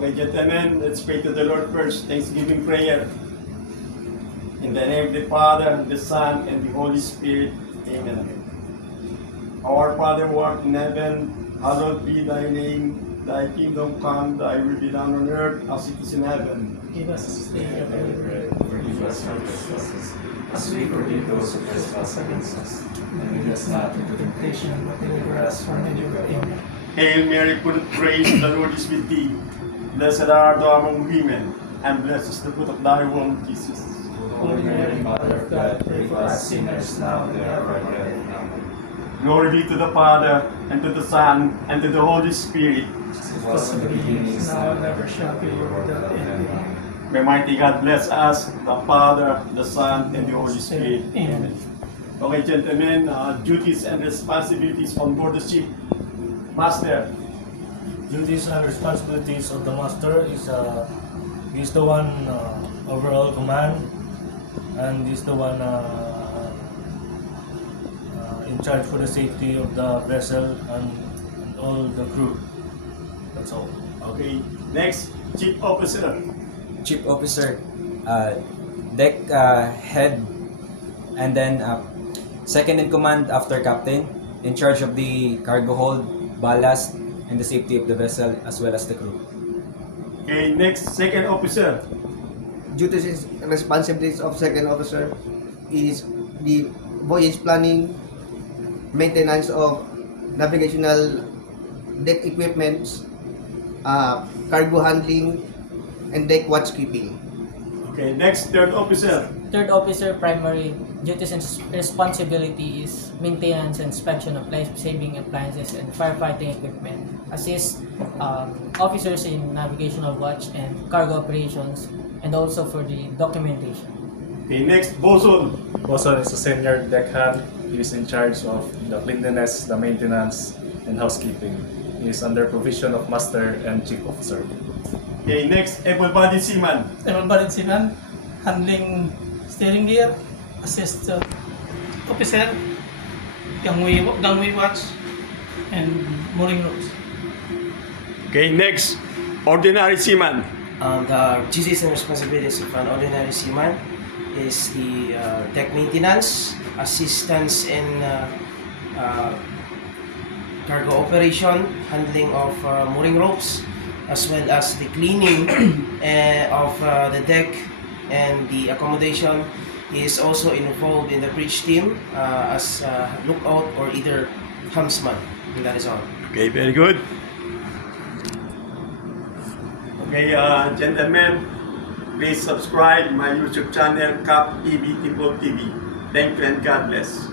Okay, gentlemen, let's pray to the Lord first. Thanksgiving prayer. In the name of the Father, the Son, and the Holy Spirit. Amen. Our Father who art in heaven, hallowed be thy name. Thy kingdom come, thy will be done on earth as it is in heaven. Give us this day our daily bread. Forgive us our trespasses, as we forgive those who trespass against us. And lead us not into temptation, but deliver us from evil. Amen. Hail Mary, full of grace, the Lord is with thee. Blessed art thou among women, and blessed is the fruit of thy womb, Jesus. Holy Mary, Mother of God, pray for us sinners now and at the hour of our death. Amen. Glory be to the Father, and to the Son, and to the Holy Spirit. As it was in the beginning, is now, and ever shall be, world without end. Amen. May mighty God bless us, the Father, the Son, and the Holy Spirit. Amen. Okay, gentlemen, duties and responsibilities on board the ship. Master, Duties and responsibilities of the master is he's the one overall command, and he's the one in charge for the safety of the vessel and all the crew. That's all. okay. Next, Chief Officer. Chief Officer, deck head, and then second in command after captain, in charge of the cargo hold, ballast, and the safety of the vessel as well as the crew. Okay, next, Second Officer. Duties and responsibilities of second officer is the voyage planning, maintenance of navigational deck equipments, cargo handling, and deck watchkeeping. Okay, next, Third Officer. Third officer primary duties and responsibility is maintenance and inspection of life-saving appliances and firefighting equipment. Assist officers in navigational watch and cargo operations, and also for the documentation. Okay, next, Bosun. Bosun is a senior deckhand. He is in charge of the cleanliness, the maintenance, and housekeeping. He is under provision of master and chief officer. Okay, next, able-bodied seaman. Able-bodied seaman, handling steering gear, assist officer, gangway watch, and mooring ropes. Okay, next, ordinary seaman. The duties and responsibilities of an ordinary seaman is the deck maintenance, assistance in cargo operation, handling of mooring ropes, as well as the cleaning of the deck and the accommodation. He is also involved in the bridge team as lookout or either helmsman, and that is all. Okay, very good. Okay, gentlemen, please subscribe my YouTube channel, Cap TV Tipo TV. Thank you and God bless.